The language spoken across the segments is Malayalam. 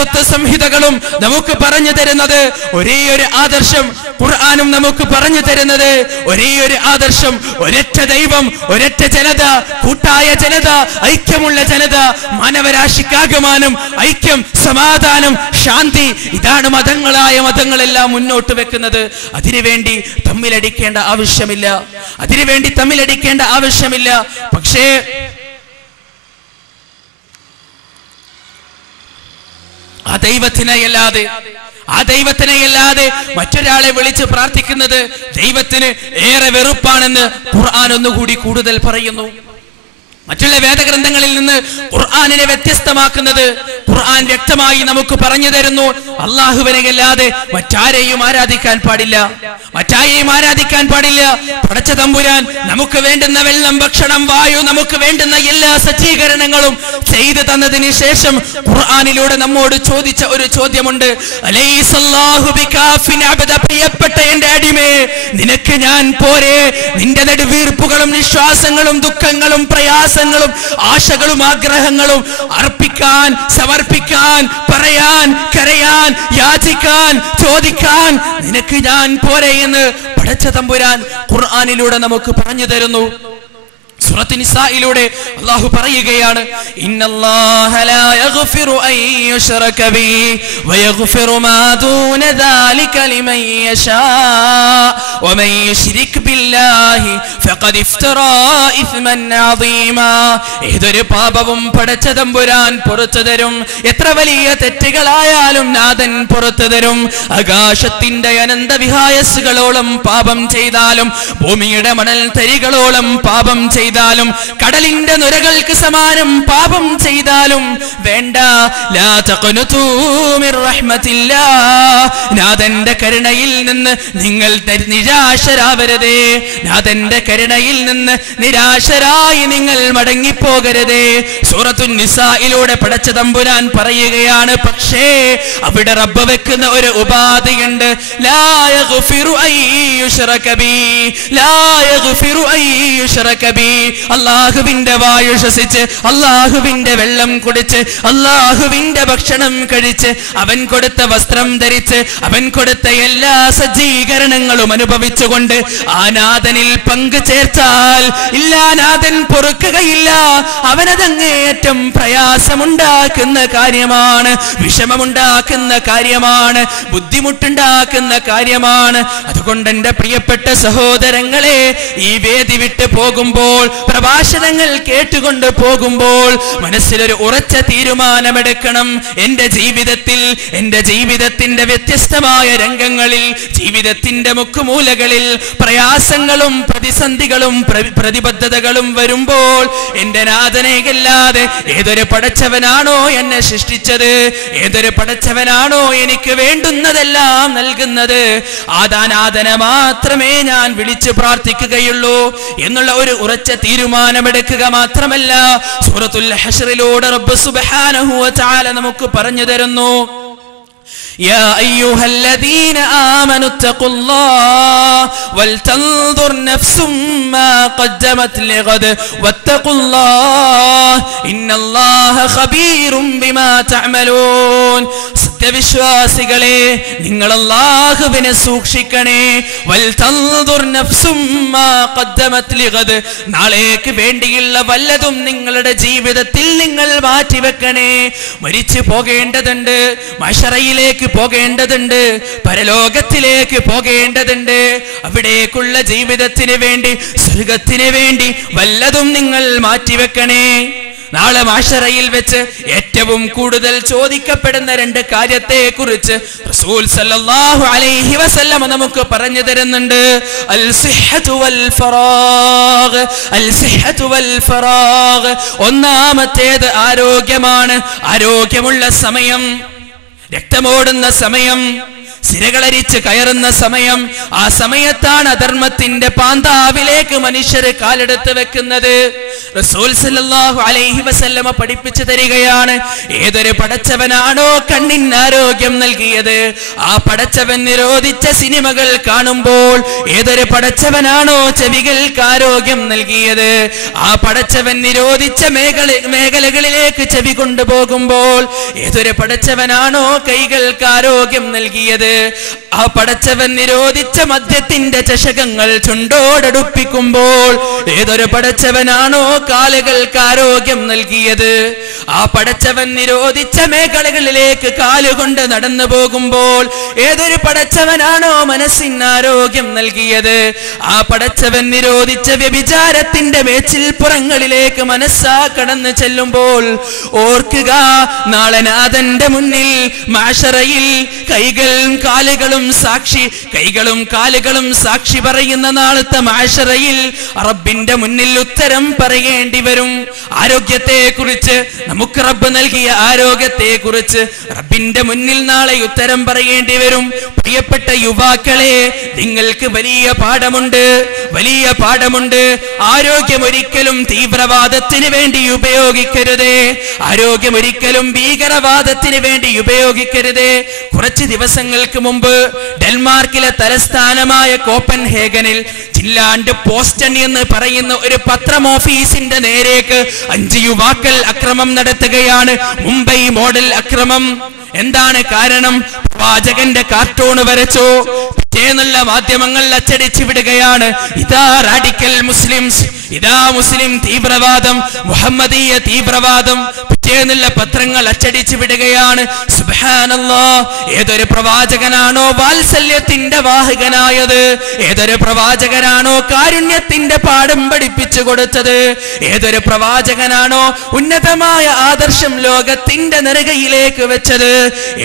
തത്വ സംഹിതകളും നമുക്ക് പറഞ്ഞു തരുന്നത് ഒരേ ഒരു ആദർശം, ഖുർആനും നമുക്ക് പറഞ്ഞു തരുന്നത് ഒരേ ഒരു ആദർശം, ഒരൊറ്റ ദൈവം, ഒരൊറ്റ ജനത, കൂട്ടായ ജനത, ഐക്യമുള്ള ജനത, മാനവരാശിക്കാകമാനം ഐക്യം, സമാധാനം, ശാന്തി. ഇതാണ് മതങ്ങളെല്ലാം മുന്നോട്ട് വെക്കുന്നത്. അതിനുവേണ്ടി തമ്മിലടിക്കേണ്ട ആവശ്യമില്ല. പക്ഷേ ആ ദൈവത്തിനെയല്ലാതെ മറ്റൊരാളെ വിളിച്ച് പ്രാർത്ഥിക്കുന്നത് ദൈവത്തിന് ഏറെ വെറുപ്പാണെന്ന് ഖുർആൻ ഒന്നുകൂടി കൂടുതൽ പറയുന്നു. മറ്റുള്ള വേദഗ്രന്ഥങ്ങളിൽ നിന്ന് ഖുർആനിനെ വ്യത്യസ്തമാക്കുന്നത് ഖുർആൻ വ്യക്തമായി നമുക്ക് പറഞ്ഞു തരുന്നു. അല്ലാഹുവിനെയല്ലാതെ മറ്റാരെയും ആരാധിക്കാൻ പാടില്ല. പടച്ച തമ്പുരാൻ നമുക്ക് വേണ്ടുന്ന വെള്ളം, ഭക്ഷണം, വായു, നമുക്ക് വേണ്ടുന്ന എല്ലാ സജ്ജീകരണങ്ങളും ചെയ്തു തന്നതിന് ശേഷം ഖുർആനിലൂടെ നമ്മോട് ചോദിച്ച ഒരു ചോദ്യമുണ്ട്. അലൈസല്ലാഹു ബികാഫിൻ അബ്ദ, പ്രിയപ്പെട്ട എന്റെ അടിമേ, നിനക്ക് ഞാൻ പോരെ? നിന്റെ നെടുവീർപ്പുകളും നിശ്വാസങ്ങളും ദുഃഖങ്ങളും പ്രയാസങ്ങളും ആശകളും ആഗ്രഹങ്ങളും അർപ്പിക്കാൻ, സമർപ്പിക്കാൻ, പറയാൻ, കരയാൻ, യാചിക്കാൻ, ചോദിക്കാൻ നിനക്ക് ഞാൻ പോരെ എന്ന് പടച്ച തമ്പുരാൻ ഖുർആനിലൂടെ നമുക്ക് പറഞ്ഞു തരുന്നു. സൂറത്ത് നിസായിലൂടെ അല്ലാഹു പറയുകയാണ്, ഇന്നല്ലാഹ ലാ യഗ്ഫിറു അൻ യുശ്റക ബിഹി വയഗ്ഫിറു മാ ദൂന ദാലിക ലിമൻ യശാ വമൻ യുശ്രിക് ബില്ലാഹി ഫഖദ് ഇഫ്തറാ ഇസ്മൻ അദീമാ. ഏതൊരു പാപവും പടച്ച തമ്പുരാൻ പുറത്തു തരും. എത്ര വലിയ തെറ്റുകളായാലും നാഥൻ പുറത്തു തരും. ആകാശത്തിന്റെ അനന്ത വിഹായസുകളോളം പാപം ചെയ്താലും, ഭൂമിയുടെ മണൽ തരികളോളം പാപം ചെയ്താലും, കടലിന്റെ നുരകൾക്ക് സമാനം പാപം ചെയ്താലും വേണ്ട, ലാ തഖ്നതു മിർ റഹ്മത്തില്ലാഹ്, നാഥന്റെ കരുണയിൽ നിന്ന് നിങ്ങൾ നിരാശരാവരുതേ. നാഥന്റെ കരുണയിൽ നിന്ന് നിരാശരായി നിങ്ങൾ മടങ്ങിപ്പോകരുതേ. സൂറത്തുൻ നിസായിലൂടെ പടച്ച തമ്പുരാൻ പറയുകയാണ്. പക്ഷേ അവിടെ റബ്ബ് വെക്കുന്ന ഒരു ഉപാധിയുണ്ട്. ലാ യഗ്ഫിറു അൻ യുശ്റക ബിഹി, ലാ യഗ്ഫിറു അൻ യുശ്റക ബിഹി. അല്ലാഹുവിന്റെ വായു ശ്വസിച്ച്, അല്ലാഹുവിന്റെ വെള്ളം കുടിച്ച്, അല്ലാഹുവിന്റെ ഭക്ഷണം കഴിച്ച്, അവൻ കൊടുത്ത വസ്ത്രം ധരിച്ച്, അവൻ കൊടുത്ത എല്ലാ സജ്ജീകരണങ്ങളും അനുഭവിച്ചുകൊണ്ട് ആ നാഥനിൽ പങ്കു ചേർത്താൽ നാഥൻ പൊറുക്കുകയില്ല. അവനതങ്ങേയറ്റം പ്രയാസമുണ്ടാക്കുന്ന കാര്യമാണ്, വിഷമമുണ്ടാക്കുന്ന കാര്യമാണ്, ബുദ്ധിമുട്ടുണ്ടാക്കുന്ന കാര്യമാണ്. അതുകൊണ്ട് എന്റെ പ്രിയപ്പെട്ട സഹോദരങ്ങളെ, ഈ വേദി വിട്ട് പോകുമ്പോൾ, പ്രഭാഷണങ്ങൾ കേട്ടുകൊണ്ട് പോകുമ്പോൾ മനസ്സിലൊരു ഉറച്ച തീരുമാനമെടുക്കണം. എന്റെ ജീവിതത്തിന്റെ വ്യത്യസ്തമായ രംഗങ്ങളിൽ, ജീവിതത്തിന്റെ മുക്കുമൂലകളിൽ പ്രയാസങ്ങളും പ്രതിസന്ധികളും പ്രതിബദ്ധതകളും വരുമ്പോൾ എന്റെ നാഥനെയല്ലാതെ ഏതൊരു പടച്ചവനാണോ എന്നെ സൃഷ്ടിച്ചത്, ഏതൊരു പടച്ചവനാണോ എനിക്ക് വേണ്ടുന്നതെല്ലാം നൽകുന്നത്, നാഥനെ മാത്രമേ ഞാൻ വിളിച്ചു പ്രാർത്ഥിക്കുകയുള്ളൂ എന്നുള്ള ഒരു ഉറച്ച തീരുമാനമെടുക്കുക മാത്രമല്ല, സൂറത്തുൽ ഹശ്റിലൂടെ റബ്ബ് സുബ്ഹാനഹു വ തആല നമുക്ക് പറഞ്ഞു തരുന്നു. يا أيها الذين آمنوا اتقوا الله ولتنظر نفس ما قدمت لغد واتقوا الله إن الله خبير بما تعملون. സത്യവിശ്വാസികളെ, നിങ്ങൾ അല്ലാഹുവിനെ സൂക്ഷിക്കണേ. വൽതൻദുർ നഫ്സും മാ ഖദ്ദമത് ലിഗദ്, നാളേക്ക് വേണ്ടിയുള്ള വല്ലതും നിങ്ങളുടെ ജീവിതത്തിൽ നിങ്ങൾ മാറ്റിവെക്കണേ. മരിച്ചു പോകേണ്ടതുണ്ട്, മഹ്ശറയിലേക്ക് പോകേണ്ടതുണ്ട്, പരലോകത്തിലേക്ക് പോകേണ്ടതുണ്ട്. അവിടേക്കുള്ള ജീവിതത്തിന് വേണ്ടി, സ്വർഗത്തിന് വേണ്ടി വല്ലതും നിങ്ങൾ മാറ്റിവെക്കണേ. നാളെ മഹ്ശറയിൽ വെച്ച് ഏറ്റവും കൂടുതൽ ചോദിക്കപ്പെടുന്ന രണ്ട് കാര്യത്തെ കുറിച്ച് റസൂൽ സല്ലല്ലാഹു അലൈഹി വസല്ലം നമുക്ക് പറഞ്ഞു തരുന്നുണ്ട്. അൽ സിഹ്ഹതു വൽ ഫറാഗ്, അൽ സിഹ്ഹതു വൽ ഫറാഗ്. ഒന്നാമത്തേത് ആരോഗ്യമാണ്. ആരോഗ്യമുള്ള സമയം, രക്തമോടുന്ന സമയം, സിരകളരിച്ച് കയറുന്ന സമയം. ആ സമയത്താണ് അധർമ്മത്തിന്റെ പാന്താവിലേക്ക് മനുഷ്യര് കാലെടുത്ത് വെക്കുന്നത്. റസൂൽ സല്ലല്ലാഹു അലൈഹി വസല്ലമ പഠിപ്പിച്ചു തരികയാണ്, ഏതൊരു പടച്ചവനാണോ കണ്ണിന് ആരോഗ്യം നൽകിയത്, ആ പടച്ചവൻ നിരോധിച്ച സിനിമകൾ കാണുമ്പോൾ, ഏതൊരു പടച്ചവനാണോ ചെവികൾക്ക് ആരോഗ്യം നൽകിയത്, ആ പടച്ചവൻ നിരോധിച്ച മേഖലകളിലേക്ക് ചെവി കൊണ്ടുപോകുമ്പോൾ, ഏതൊരു പടച്ചവനാണോ കൈകൾക്ക് ആരോഗ്യം നൽകിയത്, ആ പടച്ചവൻ നിരോധിച്ച മദ്യത്തിന്റെ ചഷകങ്ങൾ ചുണ്ടോടടുപ്പിക്കുമ്പോൾ, ഏതൊരു പടച്ചവനാണോ കാലുകൾക്ക് ആരോഗ്യം നൽകിയത്, ആ പടച്ചവൻ നിരോധിച്ച മേഖലകളിലേക്ക് കാലുകൊണ്ട് നടന്നു പോകുമ്പോൾ, ഏതൊരു പടച്ചവനാണോ മനസ്സിന് ആരോഗ്യം നൽകിയത്, ആ പടച്ചവൻ നിരോധിച്ച വ്യഭിചാരത്തിന്റെ മേച്ചിൽപ്പുറങ്ങളിലേക്ക് മനസ്സാ കടന്നു ചെല്ലുമ്പോൾ, ഓർക്കുക, നാളെ നാഥന്റെ മുന്നിൽ മഅ്ശറയിൽ കൈകളും കാലുകളും സാക്ഷി പറയുന്ന നാളത്തെ മഅ്ശറയിൽ റബ്ബിന്റെ മുന്നിൽ ഉത്തരം പറയേണ്ടി വരും. ആരോഗ്യത്തെ കുറിച്ച്, നമുക്ക് റബ്ബ് നൽകിയ ആരോഗ്യത്തെ കുറിച്ച് റബ്ബിന്റെ മുന്നിൽ നാളെ ഉത്തരം പറയേണ്ടി വരും. പ്രിയപ്പെട്ട യുവാക്കളെ, നിങ്ങൾക്ക് വലിയ പാഠമുണ്ട്. ആരോഗ്യം ഒരിക്കലും തീവ്രവാദത്തിന് വേണ്ടി ഉപയോഗിക്കരുതേ. ആരോഗ്യം ഒരിക്കലും ഭീകരവാദത്തിന് വേണ്ടി ഉപയോഗിക്കരുതേ. കുറച്ച് ദിവസങ്ങൾക്ക് മുമ്പ് ഡെൻമാർക്കിലെ തലസ്ഥാനമായ കോപ്പൻഹേഗനിൽ ജില്ലാണ്ട് പോസ്റ്റൺ എന്ന് പറയുന്ന ഒരു പത്രം ഓഫീസിന്റെ നേരേക്ക് 5 യുവാക്കൾ അക്രമം നടത്തുകയാണ്. മുംബൈ മോഡൽ അക്രമം. എന്താണ് കാരണം? പ്രവാചകന്റെ കാർട്ടൂൺ വരച്ചു ചേർന്നുള്ള മാധ്യമങ്ങൾ അച്ചടിച്ചു വിടുകയാണ്. ഇതാ റാഡിക്കൽ മുസ്ലിംസ്, ഇതാ മുസ്ലിം തീവ്രവാദം, മുഹമ്മദീയ തീവ്രവാദം ചേർന്നുള്ള പത്രങ്ങൾ അച്ചടിച്ചു വിടുകയാണ്. സുബ്ഹാനല്ലാഹ്. ഏതൊരു പ്രവാചകനാണോ വാത്സല്യത്തിന്റെ വാഹകനായത്, ഏതൊരു പ്രവാചകനാണോ കാരുണ്യത്തിന്റെ പാഠം പഠിപ്പിച്ചു കൊടുത്തത്, ഏതൊരു പ്രവാചകനാണോ ഉന്നതമായ ആദർശം ലോകത്തിന്റെ നെറുകയിലേക്ക് വെച്ചത്,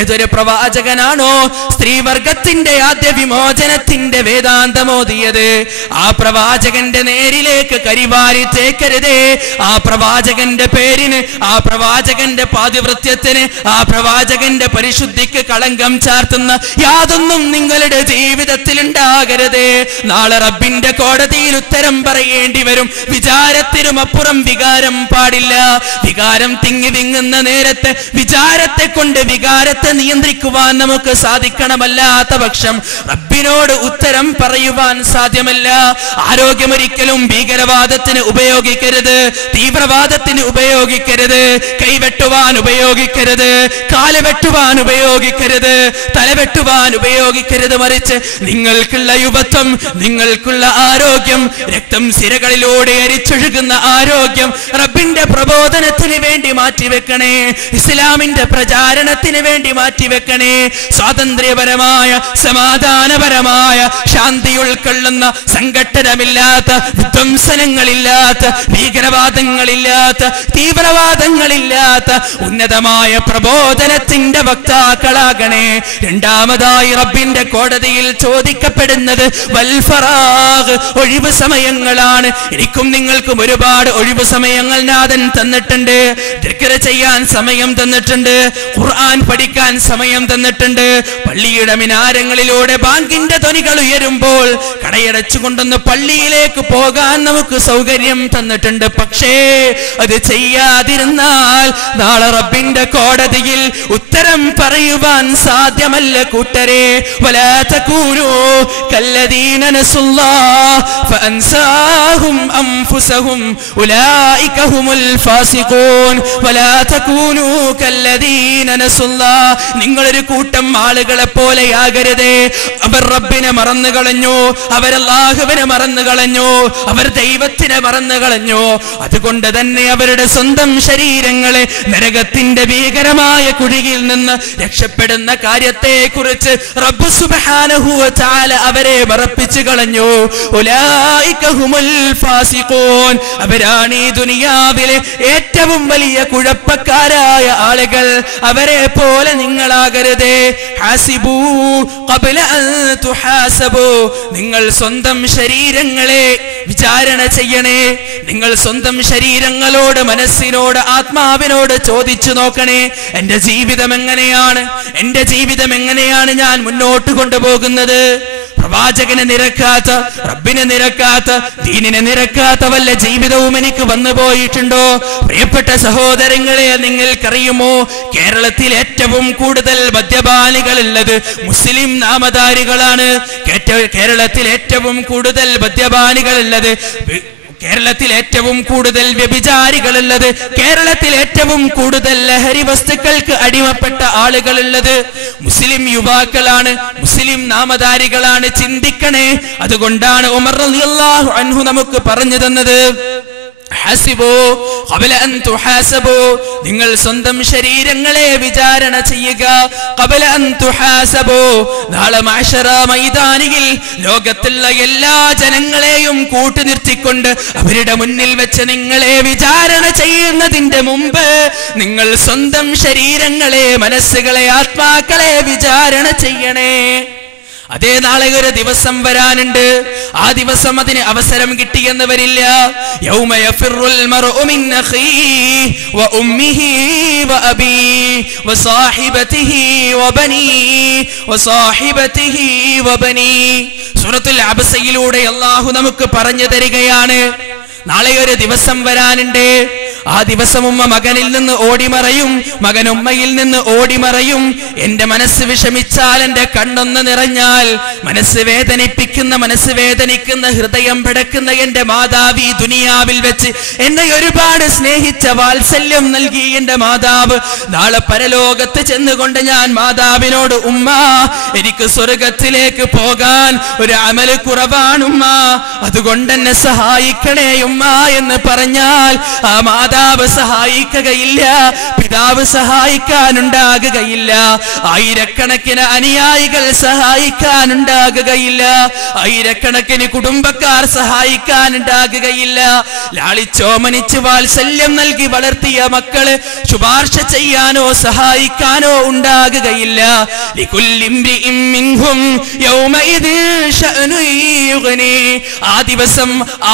ഏതൊരു പ്രവാചകനാണോ സ്ത്രീവർഗത്തിന്റെ ആദ്യ വിമോചനത്തിന്റെ വേദാന്തമോദിയത്, ആ പ്രവാചകന്റെ നേരിലേക്ക് കരിവാരി തേക്കരുതേ. ആ പ്രവാചകന്റെ പേരിന്, ആ പ്രവാചകന്റെ പാതിവൃത്യത്തിന്, ആ പ്രവാചകന്റെ പരിശുദ്ധിക്ക് കളങ്കം ചാർത്തുന്ന യാതൊന്നും നിങ്ങളുടെ ജീവിതത്തിൽ ഉണ്ടാകരുതേ. നാളെ റബ്ബിന്റെ കോടതിയിൽ ഉത്തരം പറയേണ്ടി വരും. വിചാരത്തിനും അപ്പുറം വികാരം പാടില്ല. വികാരം തിങ്ങി വിങ്ങുന്ന നേരത്തെ വിചാരത്തെ കൊണ്ട് വികാരത്തെ നിയന്ത്രിക്കുവാൻ നമുക്ക് സാധിക്കണമല്ലാത്ത പക്ഷം റബ്ബിനോട് ഉത്തരം പറയുവാൻ സാധ്യമല്ല. ആരോഗ്യമൊരിക്കലും ഭീകരവാദത്തിന് ഉപയോഗിക്കരുത്, തീവ്രവാദത്തിന് ഉപയോഗിക്കരുത്, കൈവെട്ടുവാൻ ഉപയോഗിക്കരുത്, കാല് വെട്ടുവാൻ ഉപയോഗിക്കരുത്, തലവെട്ടുവാൻ ഉപയോഗിക്കരുത്. മറിച്ച് നിങ്ങൾക്കുള്ള യുവത്വം, നിങ്ങൾക്കുള്ള ആരോഗ്യം, രക്തം സിരകളിലൂടെ അരിച്ചൊഴുകുന്ന ആരോഗ്യം റബ്ബിന്റെ പ്രബോധനത്തിന് വേണ്ടി മാറ്റിവെക്കണേ. ഇസ്ലാമിന്റെ പ്രചാരണത്തിന് വേണ്ടി മാറ്റിവെക്കണേ. സ്വാതന്ത്ര്യപരമായ, സമാധാനപരമായ, ശാന്തി ഉൾക്കൊള്ളുന്ന, സംഘട്ടനമില്ലാത്ത, വിധ്വംസനങ്ങളില്ലാത്ത, ഭീകരവാദങ്ങളില്ലാത്ത, തീവ്രവാദങ്ങളില്ലാത്ത ഉന്നതമായ പ്രബോധനത്തിന്റെ വക്താക്കളാകണേ. രണ്ടാമതായി റബ്ബിന്റെ കോടതിയിൽ ചോദിക്കപ്പെടുന്നത് വൽഫറാഗ്, ഒഴിവ് സമയങ്ങളാണ്. എനിക്കും നിങ്ങൾക്കും ഒരുപാട് ഒഴിവ് സമയങ്ങൾ നാഥൻ തന്നിട്ടുണ്ട്. ദിക്ർ ചെയ്യാൻ സമയം തന്നിട്ടുണ്ട്, ഖുർആൻ പഠിക്കാൻ സമയം തന്നിട്ടുണ്ട്. പള്ളിയുടെ മിനാരങ്ങളിലൂടെ ബാങ്കിന്റെ ധ്വനികൾ ഉയരുമ്പോൾ കടയടച്ചുകൊണ്ടൊന്ന് പള്ളിയിലേക്ക് പോകാൻ നമുക്ക് സൗകര്യം തന്നിട്ടുണ്ട്. പക്ഷേ അത് ചെയ്യാതിരുന്നാൽ നാളെ റബ്ബിന്റെ കോടതിയിൽ ഉത്തരം പറയുവാൻ സാധ്യമല്ല കൂട്ടരെ. വലാ തകൂനൂ കല്ലദീന നസുല്ലാഹ് ഫഅൻസാഹും അൻഫുസഹും ഉലൈക ഹുമുൽ ഫാസിഖൂൻ. വലാ തകൂനൂ കല്ലദീന നസുല്ലാഹ്. നിങ്ങളൊരു കൂട്ടം ആളുകളെ പോലെയാകരുതേ. അവർ റബ്ബിനെ മറന്നു കളഞ്ഞു, അവർ അല്ലാഹുവിനെ മറന്നു കളഞ്ഞു, അവർ ദൈവത്തിനെ മറന്നു കളഞ്ഞു. അതുകൊണ്ട് തന്നെ അവരുടെ സ്വന്തം ശരീരങ്ങളെ നരകത്തിന്റെ ഭീകരമായ കുഴിയിൽ നിന്ന് രക്ഷപ്പെടുന്ന കാര്യത്തെ കുറിച്ച് റബ്ബ് സുബ്ഹാനഹു വ തആല അവരെ മറപ്പിച്ചു കളഞ്ഞു. ഉലൈക ഹുമുൽ ഫാസിഖൂൻ. അവരാണ് ഈ ദുനിയാവിലെ ഏറ്റവും വലിയ കുഴപ്പക്കാരായ ആളുകൾ. അവരെ പോലെ നിങ്ങളാകരുതേ. ഹാസിബൂ ഖബ്ല അൻ തുഹാസബൂ. നിങ്ങൾ സ്വന്തം ശരീരങ്ങളെ വിചാരണ ചെയ്യണേ. നിങ്ങൾ സ്വന്തം ശരീരങ്ങളോട്, മനസ്സിനോട്, ആത്മാവിനോട് ചോദിച്ചു നോക്കണേ. എന്റെ ജീവിതം എങ്ങനെയാണ്, എന്റെ ജീവിതം എങ്ങനെയാണ് ഞാൻ മുന്നോട്ട് കൊണ്ടുപോകുന്നത്? പ്രവാചകനെ നിരക്കാത്ത, റബ്ബിനെ നിരക്കാത്ത, ദീനിനെ നിരക്കാത്ത വല്ല ജീവിതവും എനിക്ക് വന്നു പോയിട്ടുണ്ടോ? പ്രിയപ്പെട്ട സഹോദരങ്ങളെ, നിങ്ങൾക്കറിയുമോ കേരളത്തിൽ ഏറ്റവും കൂടുതൽ മദ്യപാനികളുള്ളത് മുസ്ലിം നാമധാരികളാണ്. കേരളത്തിൽ ഏറ്റവും കൂടുതൽ മദ്യപാനികളുള്ളത്, കേരളത്തിൽ ഏറ്റവും കൂടുതൽ വ്യഭിചാരികളുള്ളത്, കേരളത്തിൽ ഏറ്റവും കൂടുതൽ ലഹരി വസ്തുക്കൾക്ക് അടിമപ്പെട്ട ആളുകളുള്ളത് മുസ്ലിം യുവാക്കളാണ്, മുസ്ലിം നാമധാരികളാണ്. ചിന്തിക്കണേ. അതുകൊണ്ടാണ് ഉമർ റളിയല്ലാഹു അൻഹു നമുക്ക് പറഞ്ഞു തന്നത്, ഹസിബു ഖബല അൻ തുഹാസബു, നിങ്ങൾ സ്വന്തം ശരീരങ്ങളെ വിചാരണ ചെയ്യുക. ഖബല അൻ തുഹാസബു, നാളെ മഅ്ശറ മൈതാനിയിൽ ലോകത്തുള്ള എല്ലാ ജനങ്ങളെയും കൂട്ടുനിർത്തിക്കൊണ്ട് അവരുടെ മുന്നിൽ വെച്ച് നിങ്ങളെ വിചാരണ ചെയ്യുന്നതിന്റെ മുമ്പ് നിങ്ങൾ സ്വന്തം ശരീരങ്ങളെ, മനസ്സുകളെ, ആത്മാക്കളെ വിചാരണ ചെയ്യണേ. അതേ നാളെ ഒരു ദിവസം വരാനുണ്ട്. ആ ദിവസം അതിന് അവസരം കിട്ടിയെന്ന് വരില്ല. യൗമ യഫിറുൽ മർഉ മിൻ അഖീഹി വ ഉമ്മിഹി വ അബീഹി വ സാഹിബതിഹി വ ബനീഹി വ സാഹിബതിഹി വ ബനീഹി. സൂറത്തുൽ അബ്സയിലൂടെ അല്ലാഹു നമുക്ക് പറഞ്ഞു തരികയാണ്, നാളെ ഒരു ദിവസം വരാനുണ്ട്. ആ ദിവസം ഉമ്മ മകനിൽ നിന്ന് ഓടിമറയും, മകൻ ഉമ്മയിൽ നിന്ന് ഓടിമറയും. എന്റെ മനസ്സ് വിഷമിച്ചാൽ, എന്റെ കണ്ണൊന്ന് നിറഞ്ഞാൽ, മനസ്സ് വേദനിക്കുന്ന ഹൃദയം പിടക്കുന്ന എന്റെ മാതാവ് ഈ ദുനിയാവിൽ വെച്ച് എന്നെ ഒരുപാട് സ്നേഹിച്ച, വാത്സല്യം നൽകി എന്റെ മാതാവ് നാളെ പരലോകത്ത് ചെന്നുകൊണ്ട് ഞാൻ മാതാവിനോട്, ഉമ്മ എനിക്ക് സ്വർഗത്തിലേക്ക് പോകാൻ ഒരു അമല് കുറവാണുമ്മ, അതുകൊണ്ട് എന്നെ സഹായിക്കണേ ഉമ്മ എന്ന് പറഞ്ഞാൽ ആ മാതാവ് സഹായിക്കുകയില്ല, പിതാവ് സഹായിക്കാനുണ്ടാകുകയില്ല, ആയിരക്കണക്കിന് അനുയായികൾ സഹായിക്കാനുണ്ടാകുകയില്ല, ആയിരക്കണക്കിന് കുടുംബക്കാർ സഹായിക്കാനുണ്ടാകുകയില്ല. ലാളിച്ചോമനിച്ച് വാത്സല്യം നൽകി വളർത്തിയ മക്കള് ശുപാർശ ചെയ്യാനോ സഹായിക്കാനോ ഉണ്ടാകുകയില്ല. ആ ദിവസം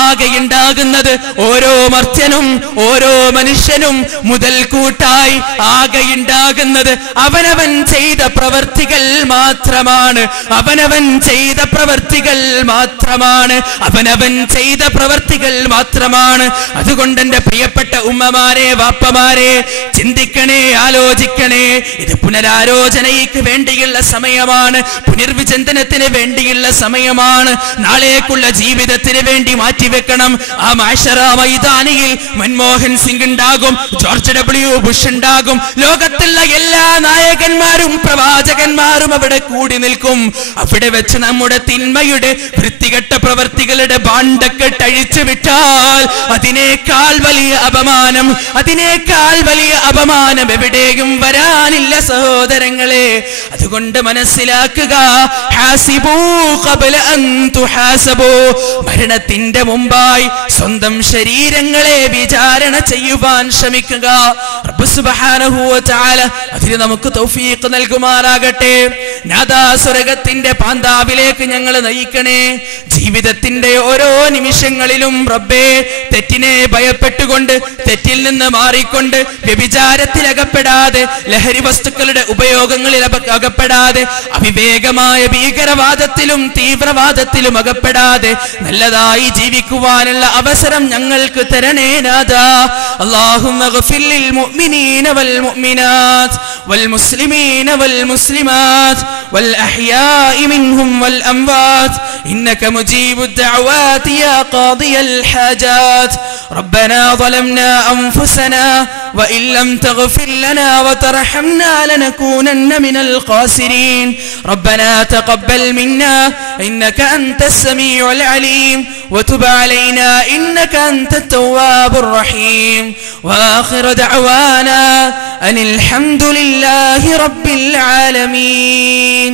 ആകെയുണ്ടാകുന്നത് ഓരോ മർത്യനും, ഓരോ മനുഷ്യനും മുതൽക്കൂട്ടായി ആകെയുണ്ടാകുന്നത് അവനവൻ ചെയ്ത പ്രവർത്തികൾ മാത്രമാണ്. അവനവൻ ചെയ്ത പ്രവർത്തികൾ മാത്രമാണ്. അവനവൻ ചെയ്ത പ്രവർത്തികൾ മാത്രമാണ്. അതുകൊണ്ട് എന്റെ പ്രിയപ്പെട്ട ഉമ്മമാരെ, വാപ്പമാരെ, ചിന്തിക്കണേ, ആലോചിക്കണേ. ഇത് പുനരാലോചനയ്ക്ക് വേണ്ടിയുള്ള സമയമാണ്, പുനർവിചിന്തനത്തിന് വേണ്ടിയുള്ള സമയമാണ്. നാളേക്കുള്ള ജീവിതത്തിന് വേണ്ടി മാറ്റിവെക്കണം. ആ മഅ്ശറ മൈതാനിയിൽ മൻമോഹൻ സിംഗ് ഉണ്ടാകും, ജോർജ് ഡബ്ല്യു ബുഷ് ഉണ്ടാകും, ലോകത്തുള്ള എല്ലാ നായകന്മാരും പ്രവാചകന്മാരും അവിടെ കൂടി നിൽക്കും. അവിടെ വെച്ച് നമ്മുടെ തിന്മയുടെ, വൃത്തികെട്ട പ്രവർത്തികളുടെ ബാണ്ടക്കെട്ട് അഴിച്ചു വിട്ടാൽ അതിനേക്കാൾ വലിയ അപമാനം, അതിനേക്കാൾ വലിയ അപമാനം എവിടെയും വരാനില്ല സഹോദരങ്ങളെ. അതുകൊണ്ട് മനസ്സിലാക്കുക, ഹാസിബൂ ഖബല അൻ തുഹാസബൂ, മരണത്തിന്റെ മുമ്പായി സ്വന്തം ശരീരങ്ങളെ വിചാരണ ചെയ്യുവാൻ ശ്രമിക്കുക. റബ്ബ് സുബ്ഹാനഹു വ തആല അതിന് നമുക്ക് തൗഫീഖ് നൽകുമാറാകട്ടെ. നാദാ സ്വർഗ്ഗത്തിന്റെ പാന്താവിലേക്ക് ഞങ്ങൾ നയിക്കണേ. ജീവിതത്തിന്റെ ഓരോ നിമിഷങ്ങളിലും റബ്ബേ തെറ്റിനെ ഭയപ്പെട്ടുകൊണ്ട്, തെറ്റിൽ നിന്ന് മാറിക്കൊണ്ട്, വ്യഭിചാരത്തിൽ അകപ്പെടാതെ, ലഹരി വസ്തുക്കളുടെ ഉപയോഗങ്ങളിൽ അകപ്പെടാതെ, അവിവേകമായ ഭീകരവാദത്തിലും തീവ്രവാദത്തിലും അകപ്പെടാതെ നല്ലതായി ജീവിക്കുവാനുള്ള അവസരം ഞങ്ങൾക്ക് തരണേ നാദാ. اللهم اغفر للمؤمنين والمؤمنات والمسلمين والمسلمات والأحياء منهم والأموات إنك مجيب الدعوات يا قاضي الحاجات. ربنا ظلمنا أنفسنا وإن لم تغفر لنا وترحمنا لنكونن من الخاسرين. ربنا تقبل منا إنك أنت السميع العليم وتب علينا إنك أنت التواب الرحيم. وآخر دعوانا أن الحمد لله رب العالمين.